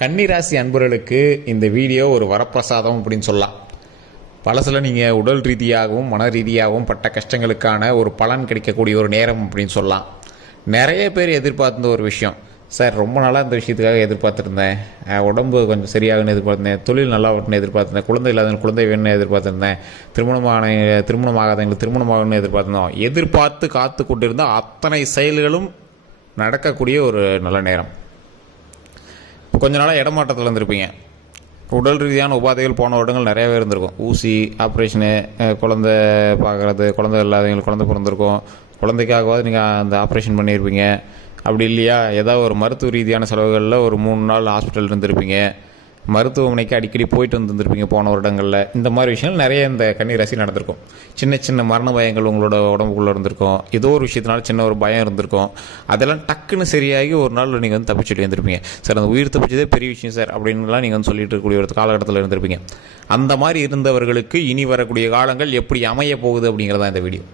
கன்னிராசி அன்பர்களுக்கு இந்த வீடியோ ஒரு வரப்பிரசாதம் அப்படின்னு சொல்லலாம். பழசில் நீங்கள் உடல் ரீதியாகவும் மன ரீதியாகவும் பட்ட கஷ்டங்களுக்கான ஒரு பலன் கிடைக்கக்கூடிய ஒரு நேரம் அப்படின்னு சொல்லலாம். நிறைய பேர் எதிர்பார்த்த ஒரு விஷயம், சார் ரொம்ப நாளாக இந்த விஷயத்துக்காக எதிர்பார்த்துருந்தேன், உடம்பு கொஞ்சம் சரியாகன்னு எதிர்பார்த்தேன், தொழில் நல்லா வரணும்னு எதிர்பார்த்துருந்தேன், குழந்தை இல்லாதவங்க குழந்தை வேணும்னு எதிர்பார்த்துருந்தேன், திருமணமாகாதவங்களுக்கு திருமணமாகணும்னு எதிர்பார்த்துருந்தோம். எதிர்பார்த்து காத்து கொண்டிருந்தால் அத்தனை செயல்களும் நடக்கக்கூடிய ஒரு நல்ல நேரம். கொஞ்ச நாளாக இடமாற்றத்தில் இருந்திருப்பீங்க. உடல் ரீதியான உபாதைகள் போன வருடங்கள் நிறையவே இருந்திருக்கும். ஊசி, ஆப்ரேஷனு, குழந்தை பார்க்குறது, குழந்தை இல்லாதவங்களுக்கு குழந்தை பிறந்திருக்கும். குழந்தைக்காகவாது நீங்கள் அந்த ஆப்ரேஷன் பண்ணியிருப்பீங்க. அப்படி இல்லையா ஏதாவது ஒரு மருத்துவ ரீதியான செலவுகளில் ஒரு 3 நாள் ஹாஸ்பிட்டல் இருந்திருப்பீங்க. மருத்துவமனைக்கு அடிக்கடி போயிட்டு வந்துருந்துருப்பீங்க போன வருடங்களில். இந்த மாதிரி விஷயங்கள் நிறைய இந்த கன்னிராசி நடந்திருக்கும். சின்ன சின்ன மரண பயங்கள் உங்களோட உடம்புக்குள்ளே இருந்திருக்கும். ஏதோ ஒரு விஷயத்தினால சின்ன ஒரு பயம் இருந்திருக்கும். அதெல்லாம் டக்குன்னு சரியாகி ஒரு நாள் நீங்கள் வந்து தப்பிச்சுட்டு வந்துருப்பீங்க. சார் அந்த உயிர் தப்பிச்சதே பெரிய விஷயம் சார் அப்படின்லாம் நீங்கள் வந்து சொல்லிட்டு இருக்கக்கூடிய ஒரு காலகட்டத்தில் இருந்திருப்பீங்க. அந்த மாதிரி இருந்தவர்களுக்கு இனி வரக்கூடிய காலங்கள் எப்படி அமைய போகுது அப்படிங்கிறதான் இந்த வீடியோ.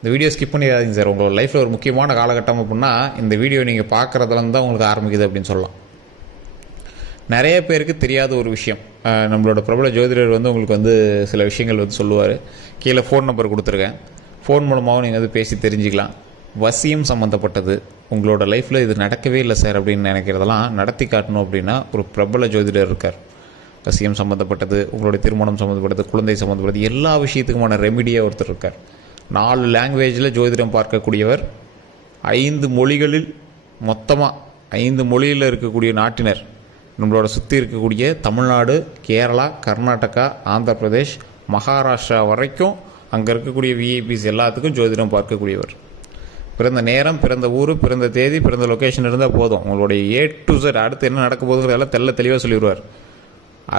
இந்த வீடியோ ஸ்கிப் பண்ணிடாதீங்க சார். உங்களோட லைஃப்பில் ஒரு முக்கியமான காலகட்டம் அப்படின்னா இந்த வீடியோ நீங்கள் பார்க்குறதுலேருந்து தான் உங்களுக்கு ஆரம்பிக்குது அப்படின்னு சொல்லலாம். நிறைய பேருக்கு தெரியாத ஒரு விஷயம், நம்மளோட பிரபல ஜோதிடர் வந்து உங்களுக்கு வந்து சில விஷயங்கள் வந்து சொல்லுவார். கீழே ஃபோன் நம்பர் கொடுத்துருக்கேன். ஃபோன் மூலமாகவும் நீங்கள் வந்து பேசி தெரிஞ்சுக்கலாம். வசியம் சம்மந்தப்பட்டது உங்களோட லைஃப்பில் இது நடக்கவே இல்லை சார் அப்படின்னு நினைக்கிறதெல்லாம் நடத்தி காட்டணும் அப்படின்னா ஒரு பிரபல ஜோதிடர் இருக்கார். வசியம் சம்மந்தப்பட்டது, உங்களுடைய திருமணம் சம்மந்தப்பட்டது, குழந்தை சம்மந்தப்பட்டது, எல்லா விஷயத்துக்குமான ரெமிடியாக ஒருத்தர் இருக்கார். 4 லாங்குவேஜில் ஜோதிடம் பார்க்கக்கூடியவர். 5 மொழிகளில், மொத்தமாக 5 மொழியில் இருக்கக்கூடிய நாட்டினர் நம்மளோட சுற்றி இருக்கக்கூடிய தமிழ்நாடு, கேரளா, கர்நாடகா, ஆந்திர பிரதேஷ், மகாராஷ்டிரா வரைக்கும் அங்கே இருக்கக்கூடிய விஐபிஸ் எல்லாத்துக்கும் ஜோதிடம் பார்க்கக்கூடியவர். பிறந்த நேரம், பிறந்த ஊர், பிறந்த தேதி, பிறந்த லொக்கேஷன் இருந்தால் போதும். உங்களுடைய A to Z அடுத்து என்ன நடக்க போகுதுங்கிறதெல்லாம் தெளிவாக சொல்லிடுவார்.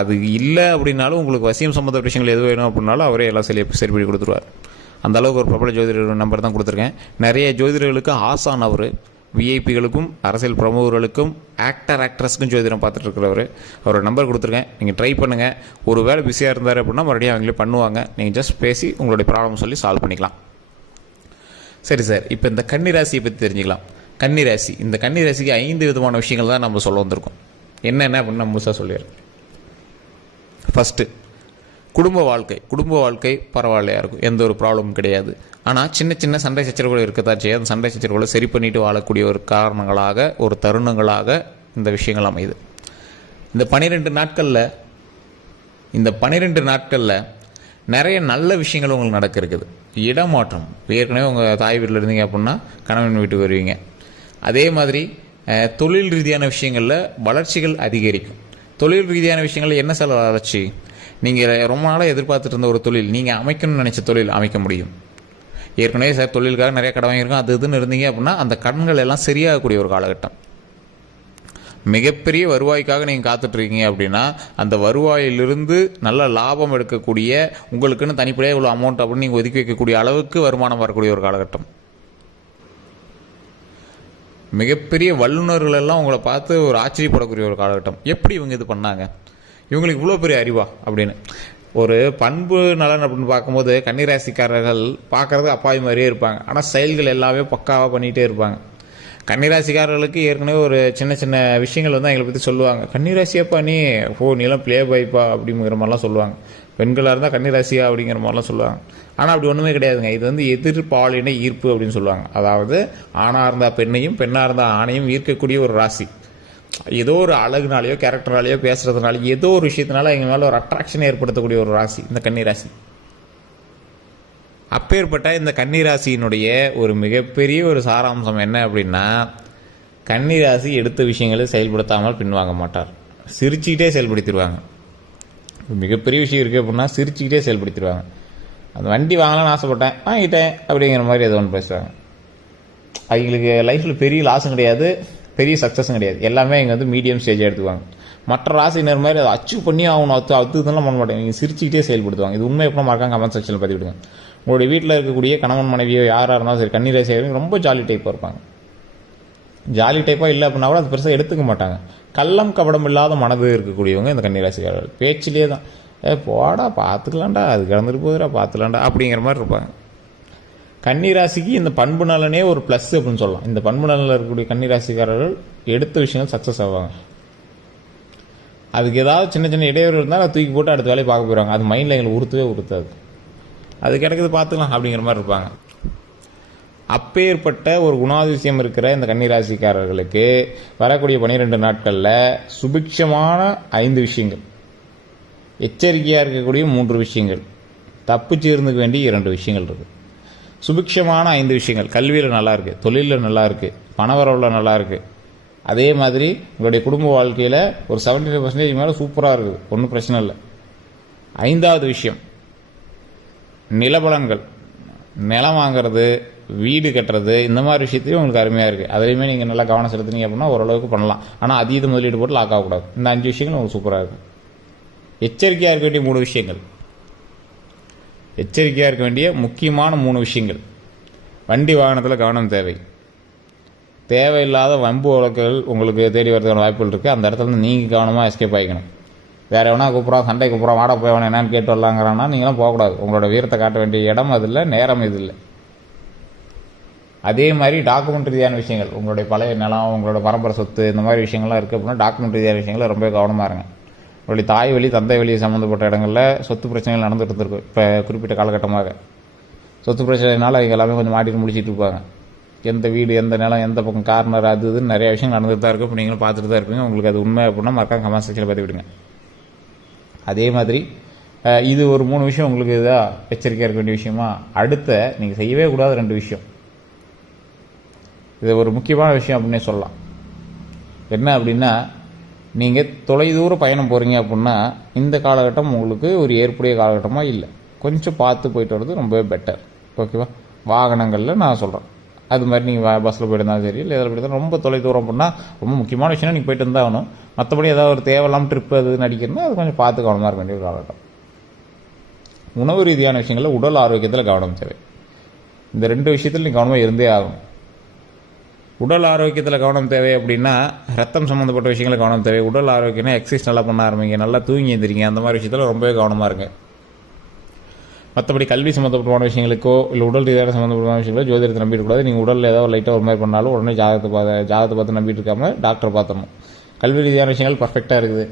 அது இல்லை அப்படின்னாலும் உங்களுக்கு வசியம் சம்மந்த விஷயங்கள் எது வேணும் அப்படின்னாலும் அவரே எல்லாம் சரி பண்ணி கொடுத்துருவார். அந்தளவுக்கு ஒரு பிரபல ஜோதிடர் நம்பர் தான் கொடுத்துருக்கேன். நிறைய ஜோதிடர்களுக்கு ஆசான் அவர். விஐபிகளுக்கும் அரசியல் பிரமுகர்களுக்கும் ஆக்ட்ரஸ்க்கும் ஜோதிடம் பார்த்துட்டு இருக்கிறவர். அவரோட நம்பர் கொடுத்துருக்கேன். நீங்கள் ட்ரை பண்ணுங்கள். ஒரு வேளை பிஸியாக இருந்தார் அப்படின்னா மறுபடியும் அவங்களே பண்ணுவாங்க. நீங்கள் ஜஸ்ட் பேசி உங்களுடைய ப்ராப்ளம் சொல்லி சால்வ் பண்ணிக்கலாம். சரி சார், இப்போ இந்த கன்னிராசியை பற்றி தெரிஞ்சுக்கலாம். கன்னிராசி, இந்த கன்னிராசிக்கு 5 விதமான விஷயங்கள் தான் நம்ம சொல்ல வந்திருக்கோம். என்னென்ன அப்படின்னு நான் முழுசாக சொல்லிடுறேன். ஃபஸ்ட்டு, குடும்ப வாழ்க்கை பரவாயில்லையா இருக்கும், எந்த ஒரு ப்ராப்ளமும் கிடையாது. ஆனால் சின்ன சின்ன சண்டை சச்சரவுகள் இருக்கத்தான் செய்ய. அந்த சண்டை சச்சரவுகளை சரி பண்ணிட்டு வாழக்கூடிய ஒரு காரணங்களாக, ஒரு தருணங்களாக இந்த விஷயங்கள் அமையுது. இந்த 12 நாட்களில் நிறைய நல்ல விஷயங்கள் உங்களுக்கு நடக்க இருக்குது. இடமாற்றம், ஏற்கனவே உங்கள் தாய் வீட்டில் இருந்தீங்க அப்படின்னா கணவன் வீட்டுக்கு வருவீங்க. அதே மாதிரி தொழில் ரீதியான விஷயங்களில் வளர்ச்சிகள் அதிகரிக்கும். தொழில் ரீதியான விஷயங்களில் என்ன சில வளர்ச்சி, நீங்கள் ரொம்ப நாளாக எதிர்பார்த்துட்டு இருந்த ஒரு தொழில், நீங்கள் அமைக்கணும்னு நினச்ச தொழில் அமைக்க முடியும். ஏற்கனவே சார் தொழிலுக்காக நிறைய கடன் வாங்கியிருக்கோம், அது இதுன்னு இருந்தீங்க அப்படின்னா அந்த கடன்கள் எல்லாம் சரியாகக்கூடிய ஒரு காலகட்டம். மிகப்பெரிய வருவாய்க்காக நீங்கள் காத்துட்ருக்கீங்க அப்படின்னா அந்த வருவாயிலிருந்து நல்ல லாபம் எடுக்கக்கூடிய, உங்களுக்குன்னு தனிப்படையாக இவ்வளோ அமௌண்ட் அப்படின்னு நீங்கள் ஒதுக்கி வைக்கக்கூடிய அளவுக்கு வருமானம் வரக்கூடிய ஒரு காலகட்டம். மிகப்பெரிய வல்லுநர்கள் எல்லாம் உங்களை பார்த்து ஒரு ஆச்சரியப்படக்கூடிய ஒரு காலகட்டம். எப்படி இவங்க இது பண்ணாங்க, இவங்களுக்கு இவ்வளோ பெரிய அறிவா அப்படின்னு. ஒரு பண்பு நலன் அப்படின்னு பார்க்கும்போது கன்னிராசிக்காரர்கள் பார்க்குறது அப்பாவி மாதிரியே இருப்பாங்க. ஆனால் செயல்கள் எல்லாமே பக்காவாக பண்ணிகிட்டே இருப்பாங்க. கன்னிராசிக்காரர்களுக்கு ஏற்கனவே ஒரு சின்ன சின்ன விஷயங்கள் வந்து எங்களை பற்றி சொல்லுவாங்க. கன்னிராசியாப்பா நீ, நீலாம் ப்ளே பாய்ப்பா அப்படிங்கிற மாதிரிலாம் சொல்லுவாங்க. பெண்களாக இருந்தால் கன்னிராசியா அப்படிங்கிற மாதிரிலாம் சொல்லுவாங்க. ஆனால் அப்படி ஒன்றுமே கிடையாதுங்க. இது வந்து எதிர்பாலின ஈர்ப்பு அப்படின்னு சொல்லுவாங்க. அதாவது ஆணாக இருந்தால் பெண்ணையும், பெண்ணாக இருந்தால் ஆணையும் ஈர்க்கக்கூடிய ஒரு ராசி. ஏதோ ஒரு அழகுனாலேயோ கேரக்டர்னாலேயோ பேசுறதுனால ஏதோ ஒரு விஷயத்தினால எங்கள் மேலே ஒரு அட்ராக்ஷனை ஏற்படுத்தக்கூடிய ஒரு ராசி இந்த கன்னிராசி. அப்பேற்பட்ட இந்த கன்னிராசியினுடைய ஒரு மிகப்பெரிய ஒரு சாராம்சம் என்ன அப்படின்னா, கன்னிராசி எடுத்த விஷயங்களை செயல்படுத்தாமல் பின்வாங்க மாட்டார். சிரிச்சுக்கிட்டே செயல்படுத்திடுவாங்க. மிகப்பெரிய விஷயம் இருக்குது அப்படின்னா சிரிச்சுக்கிட்டே செயல்படுத்திடுவாங்க. அந்த வண்டி வாங்கலாம்னு ஆசைப்பட்டேன், வாங்கிட்டேன் அப்படிங்கிற மாதிரி ஏதோ ஒன்று பேசுவாங்க. அவங்களுக்கு லைஃப்பில் பெரிய லாஸும் கிடையாது, பெரிய சக்ஸஸும் கிடையாது. எல்லாமே இங்கே வந்து மீடியம் ஸ்டேஜாக எடுத்துக்குவாங்க. மற்ற ராசினர் மாதிரி அதை அச்சீவ் பண்ணி ஆகணும், இதெல்லாம் பண்ண மாட்டாங்க. நீங்கள் சிரிச்சுக்கிட்டே செயல்படுத்துவாங்க. இது உண்மை எப்போ மறக்காம கமெண்ட் செக்ஷனில் பதிவிடுங்க. உங்களுடைய வீட்டில் இருக்கக்கூடிய கணவன் மனைவியோ யாராக இருந்தாலும் சரி, கன்னிராசியாக ரொம்ப ஜாலி டைப்பாக இருப்பாங்க. ஜாலி டைப்பாக இல்லை அப்படின்னா கூட அது பெருசாக எடுத்துக்க மாட்டாங்க. கள்ளம் கபடம் இல்லாத மனது இருக்கக்கூடியவங்க இந்த கன்னிராசிக்காரர்கள். பேச்சிலே தான் போடா பார்த்துக்கலாம்டா, அது கிடந்துட்டு போகுதுடா பார்த்துக்கலாம்டா அப்படிங்கிற மாதிரி இருப்பாங்க. கன்னிராசிக்கு இந்த பண்பு நலனே ஒரு ப்ளஸ் அப்படின்னு சொல்லலாம். இந்த பண்பு நலனில் இருக்கக்கூடிய கன்னிராசிக்காரர்கள் எடுத்த விஷயங்கள் சக்ஸஸ் ஆவாங்க. அதுக்கு ஏதாவது சின்ன சின்ன இடையூறு இருந்தால் அதை தூக்கி போட்டு அடுத்த வேலையை பார்க்க போயிடுவாங்க. அது மைண்டில் எங்களுக்கு உறுத்தாது. அது கிடக்குது பார்த்துக்கலாம் அப்படிங்கிற மாதிரி இருப்பாங்க. அப்பேற்பட்ட ஒரு குணாதிசயம் இருக்கிற இந்த கன்னிராசிக்காரர்களுக்கு வரக்கூடிய 12 நாட்களில் சுபிக்ஷமான 5 விஷயங்கள், எச்சரிக்கையாக இருக்கக்கூடிய 3 விஷயங்கள், தப்பிச்சு இருந்துக்க வேண்டிய 2 விஷயங்கள் இருக்குது. சுபிக்ஷமான 5 விஷயங்கள். கல்வியில் நல்லா இருக்குது, தொழிலில் நல்லா இருக்குது, பணவரவில் நல்லா இருக்குது. அதே மாதிரி உங்களுடைய குடும்ப வாழ்க்கையில் ஒரு 75% மேலே சூப்பராக இருக்குது, ஒன்றும் பிரச்சனை இல்லை. 5வது விஷயம் நிலபலன்கள். நிலம் வாங்கிறது, வீடு கட்டுறது, இந்த மாதிரி விஷயத்தையும் உங்களுக்கு அருமையாக இருக்குது. அதுலேயுமே நீங்கள் நல்லா கவனம் செலுத்துனீங்க அப்படின்னா ஓரளவுக்கு பண்ணலாம். ஆனால் அதீத முதலீடு போட்டு லாக் ஆகக்கூடாது. இந்த 5 விஷயங்கள் உங்களுக்கு சூப்பராக இருக்கும். எச்சரிக்கையாக இருக்க வேண்டிய 3 விஷயங்கள். எச்சரிக்கையாக இருக்க வேண்டிய முக்கியமான 3 விஷயங்கள். வண்டி வாகனத்தில் கவனம் தேவை. தேவையில்லாத வம்பு வழக்குகள் உங்களுக்கு தேடி வரதுக்கான வாய்ப்புகள் இருக்குது. அந்த இடத்துல இருந்து நீங்கள் கவனமாக எஸ்கேப் ஆகிக்கணும். வேறு எவனா கூப்பிட்றோம், சண்டை கூப்பிட்றோம், வாடா போய் அவனை என்னன்னு கேட்டு வரலாங்கிறான்னா நீங்களாம் போகக்கூடாது. உங்களோட வீரத்தை காட்ட வேண்டிய இடம் அது இல்லை, நேரம் இது இல்லை. அதே மாதிரி டாக்குமெண்ட் ரீதியான விஷயங்கள், உங்களுடைய பழைய நிலம், உங்களோட பரம்பரை சொத்து, இந்த மாதிரி விஷயங்கள்லாம் இருக்குது அப்படின்னா டாக்குமெண்ட் ரீதியான விஷயங்களை ரொம்ப கவனமாக இருங்க. உங்களுடைய தாய் வழி, தந்தை வழி சம்மந்தப்பட்ட இடங்களில் சொத்து பிரச்சனைகள் நடந்துகிட்டு இருந்திருக்கும். இப்போ குறிப்பிட்ட காலகட்டமாக சொத்து பிரச்சனைனால அவங்க எல்லாமே கொஞ்சம் மாட்டிட்டு முடிச்சிட்டு இருப்பாங்க. எந்த வீடு, எந்த நிலம், எந்த பக்கம் கார்னர், அது இதுன்னு நிறைய விஷயங்கள் நடந்துட்டு தான் இருக்கும். இப்போ நீங்களும் பார்த்துட்டு தான் இருப்பீங்க. உங்களுக்கு அது உண்மை அப்படின்னா மறக்காம கமெண்ட் செக்ஷனில் பார்த்து விடுங்க. அதே மாதிரி இது ஒரு 3 விஷயம் உங்களுக்கு இதாக எச்சரிக்கையாக இருக்க வேண்டிய விஷயமா. அடுத்த நீங்கள் செய்யவே கூடாத 2 விஷயம், இது ஒரு முக்கியமான விஷயம் அப்படின்னே சொல்லலாம். என்ன அப்படின்னா, நீங்கள் தொலைதூர பயணம் போகிறீங்க அப்படின்னா இந்த காலகட்டம் உங்களுக்கு ஒரு ஏற்புடைய காலகட்டமாக இல்லை. கொஞ்சம் பார்த்து போயிட்டு வர்றது ரொம்பவே பெட்டர். ஓகேவா? வாகனங்களில் நான் சொல்கிறேன். அது மாதிரி நீங்கள் பஸ்ஸில் போயிட்டு இருந்தாலும் சரி, இல்லை எதில் போயிட்டு ரொம்ப தொலை தூரம் அப்படின்னா ரொம்ப முக்கியமான விஷயம் நீங்கள் போயிட்டு இருந்தால் ஆகணும். மற்றபடி ஏதாவது ஒரு தேவையில்லாமல் ட்ரிப்பு அது நடிக்கிறதுனா அது கொஞ்சம் பார்த்து கவனமாக இருக்க வேண்டிய ஒரு காலகட்டம். உணவு ரீதியான விஷயங்களில் உடல் ஆரோக்கியத்தில் கவனம் தேவை. இந்த 2 விஷயத்தில் நீங்கள் கவனமாக இருந்தே ஆகணும். உடல் ஆரோக்கியத்தில் கவனம் தேவை அப்படின்னா ரத்தம் சம்மந்தப்பட்ட விஷயங்களை கவனம் தேவை. உடல் ஆரோக்கியம்னா எக்ஸசைஸ் நல்லா பண்ண ஆரம்பிங்க, நல்லா தூங்கி எழுந்திரிங்க, அந்த மாதிரி விஷயத்தில் ரொம்பவே கவனமாக இருங்க. மற்றபடி கல்வி சம்மந்தப்பட்டமான விஷயங்களுக்கோ இல்லை உடல் ரீதியான சம்மந்தப்பட்டமான விஷயங்களோ ஜோதிடத்தை நம்பிட்டு கூடாது. நீங்கள் உடலில் ஏதாவது லைட்டாக ஒரு மாதிரி பண்ணாலும் உடனே ஜாதகத்தை பார்த்து நம்பிட்டு இருக்காமல் டாக்டரை பார்த்துடணும். கல்வி ரீதியான விஷயங்கள் பர்ஃபெக்டாக இருக்குது,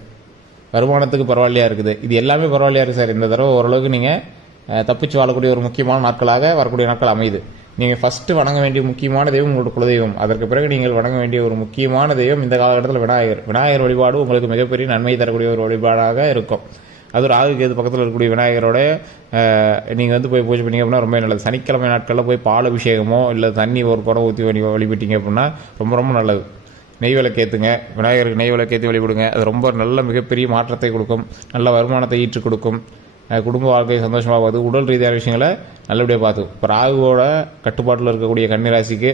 வருமானத்துக்கு பரவாயில்லையா இருக்குது, இது எல்லாமே பரவாயில்லையா இருக்குது சார். இந்த தடவை ஓரளவுக்கு நீங்கள் தப்பிச்சு வாழக்கூடிய ஒரு முக்கியமான நாட்களாக வரக்கூடிய நாட்கள் அமையுது. நீங்கள் ஃபஸ்ட்டு வணங்க வேண்டிய முக்கியமான தெய்வம் உங்களோட குலதெய்வம். அதற்கு பிறகு நீங்கள் வணங்க வேண்டிய ஒரு முக்கியமான தெய்வம் இந்த காலகட்டத்தில் விநாயகர். விநாயகர் வழிபாடு உங்களுக்கு மிகப்பெரிய நன்மை தரக்கூடிய ஒரு வழிபாடாக இருக்கும். அது ராகு கேது பக்கத்தில் இருக்கக்கூடிய விநாயகரோட நீங்கள் வந்து போய் பூஜை பண்ணிங்க அப்படின்னா ரொம்ப நல்லது. சனிக்கிழமை நாட்களில் போய் பால் அபிஷேகமோ இல்லை தண்ணி ஒரு குடம் ஊற்றி வழிபட்டீங்க அப்படின்னா ரொம்ப ரொம்ப நல்லது. நெய் விளக்கேற்றுங்க, விநாயகருக்கு நெய் விளக்கேற்றி வழிபடுங்க. அது ரொம்ப நல்ல மிகப்பெரிய மாற்றத்தை கொடுக்கும், நல்ல வருமானத்தை ஈற்று கொடுக்கும், குடும்ப வாழ்க்கை சந்தோஷமாக பார்த்து உடல் ரீதியான விஷயங்களை நல்லபடியாக பார்த்து. இப்போ ராகுவோட கட்டுப்பாட்டில் இருக்கக்கூடிய கன்னிராசிக்கு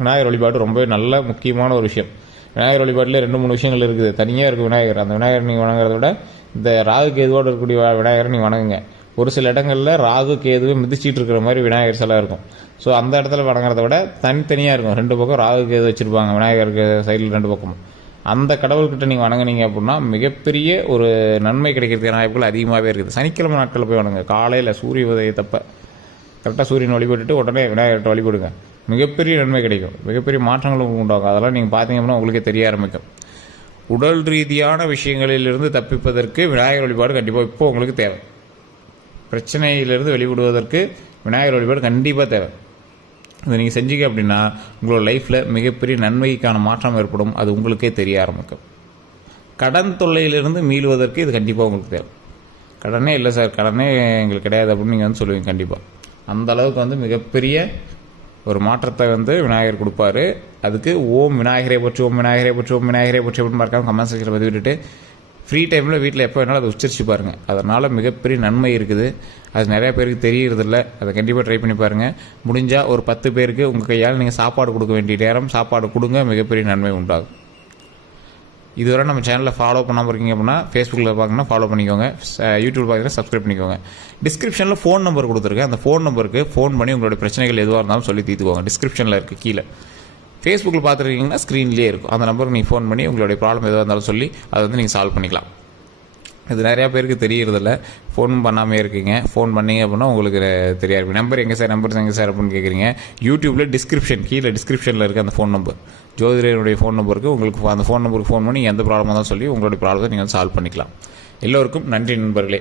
விநாயகர் வழிபாடு ரொம்பவே நல்ல முக்கியமான ஒரு விஷயம். விநாயகர் வழிபாட்டில் 2-3 விஷயங்கள் இருக்குது. தனியாக இருக்குது விநாயகர். அந்த விநாயகர் நீங்கள் வணங்குறத விட இந்த ராகு கேதுவோடு இருக்கக்கூடிய விநாயகரை நீங்கள் வணங்குங்க. ஒரு சில இடங்களில் ராகு கேதுவை மிதிச்சிட்டு இருக்கிற மாதிரி விநாயகர் சிலை இருக்கும். ஸோ அந்த இடத்துல வணங்குறத விட தனித்தனியாக இருக்கும். 2 பக்கம் ராகு கேது வச்சுருப்பாங்க விநாயகருக்கு சைடில் 2 பக்கமும். அந்த கடவுள்கிட்ட நீங்கள் வணங்குனீங்க அப்படின்னா மிகப்பெரிய ஒரு நன்மை கிடைக்கிறதுக்கான வாய்ப்புகள் அதிகமாகவே இருக்குது. சனிக்கிழமை நாட்களில் போய் வணங்க. காலையில் சூரிய உதயத்தப்ப கரெக்டாக சூரியன் வழிபட்டுட்டு உடனே விநாயகர்கிட்ட வழிபடுங்க. மிகப்பெரிய நன்மை கிடைக்கும், மிகப்பெரிய மாற்றங்களும் உண்டாகும். அதெல்லாம் நீங்கள் பார்த்தீங்க அப்படின்னா உங்களுக்கே தெரிய ஆரம்பிக்கும். உடல் ரீதியான விஷயங்களிலிருந்து தப்பிப்பதற்கு விநாயகர் வழிபாடு கண்டிப்பாக இப்போ உங்களுக்கு தேவை. பிரச்சனையிலிருந்து வெளிவிடுவதற்கு விநாயகர் வழிபாடு கண்டிப்பாக தேவை. இதை நீங்கள் செஞ்சீங்க அப்படின்னா உங்களோட லைஃப்பில் மிகப்பெரிய நன்மைக்கான மாற்றம் ஏற்படும். அது உங்களுக்கே தெரிய ஆரம்பிக்கும். கடன் தொல்லையிலிருந்து மீளுவதற்கு இது கண்டிப்பாக உங்களுக்கு தேவை. கடனே இல்லை சார், கடனே எங்களுக்கு கிடையாது அப்படின்னு நீங்கள் வந்து சொல்லுவீங்க. கண்டிப்பாக அந்த அளவுக்கு வந்து மிகப்பெரிய ஒரு மாற்றத்தை வந்து விநாயகர் கொடுப்பாரு. அதுக்கு ஓம் விநாயகரை பற்றி, ஓம் விநாயகரை பற்றி, ஓம் விநாயகரை பற்றி அப்படின்னு மறக்காம கமெண்ட் செக்ஷனில் பதிவிட்டுட்டு ஃப்ரீ டைமில் வீட்டில் எப்போ வேணாலும் அதை உச்சரிச்சு பாருங்கள். அதனால் மிகப்பெரிய நன்மை இருக்குது. அது நிறையா பேருக்கு தெரியறதில்ல. அதை கண்டிப்பாக ட்ரை பண்ணி பாருங்கள். முடிஞ்சால் ஒரு 10 பேருக்கு உங்கள் கையால் நீங்கள் சாப்பாடு கொடுக்க வேண்டிய நேரம் சாப்பாடு கொடுங்க, மிகப்பெரிய நன்மை உண்டாகும். இதுவரை நம்ம சேனலில் ஃபாலோ பண்ணாமல் இருக்கீங்க அப்படின்னா ஃபேஸ்புக்கில் பார்க்கணும்னா ஃபாலோ பண்ணிக்கோங்க, யூடியூப் பார்த்தீங்கன்னா சப்ஸ்கிரைப் பண்ணிக்கோங்க. டிஸ்கிரிப்ஷனில் ஃபோன் நம்பர் கொடுத்துருக்கேன். அந்த ஃபோன் நம்பருக்கு ஃபோன் பண்ணி உங்களோட பிரச்சனைகள் எதுவாக இருந்தாலும் சொல்லி தீர்த்துக்கோங்க. டிஸ்கிரிப்ஷனில் இருக்குது கீழே. ஃபேஸ்புக்கில் பார்த்துருக்கீங்கன்னா ஸ்க்ரீன்லேயே இருக்கும். அந்த நம்பருக்கு நீங்கள் ஃபோன் பண்ணி உங்களுடைய ப்ராப்ளம் எதுவாக இருந்தாலும் சொல்லி அதை வந்து நீங்கள் சால்வ் பண்ணிக்கலாம். இது நிறையா பேருக்கு தெரியறதில்ல. ஃபோன் பண்ணாமல் இருக்கீங்க. ஃபோன் பண்ணிங்க அப்படின்னா உங்களுக்கு தெரியாது. நம்பர் எங்கே சார் அப்படின்னு கேட்குறீங்க. யூடியூப்பில் கீழே டிஸ்கிரிப்ஷனில் இருக்க அந்த ஃபோன் நம்பர், ஜோதிடருடைய ஃபோன் நம்பருக்கு உங்களுக்கு அந்த ஃபோன் நம்பருக்கு ஃபோன் பண்ணி எந்த ப்ராப்ளமாக தான் சொல்லி உங்களுடைய ப்ராப்ளத்தை நீங்கள் சால்வ் பண்ணிக்கலாம். எல்லோருக்கும் நன்றி நண்பர்களே.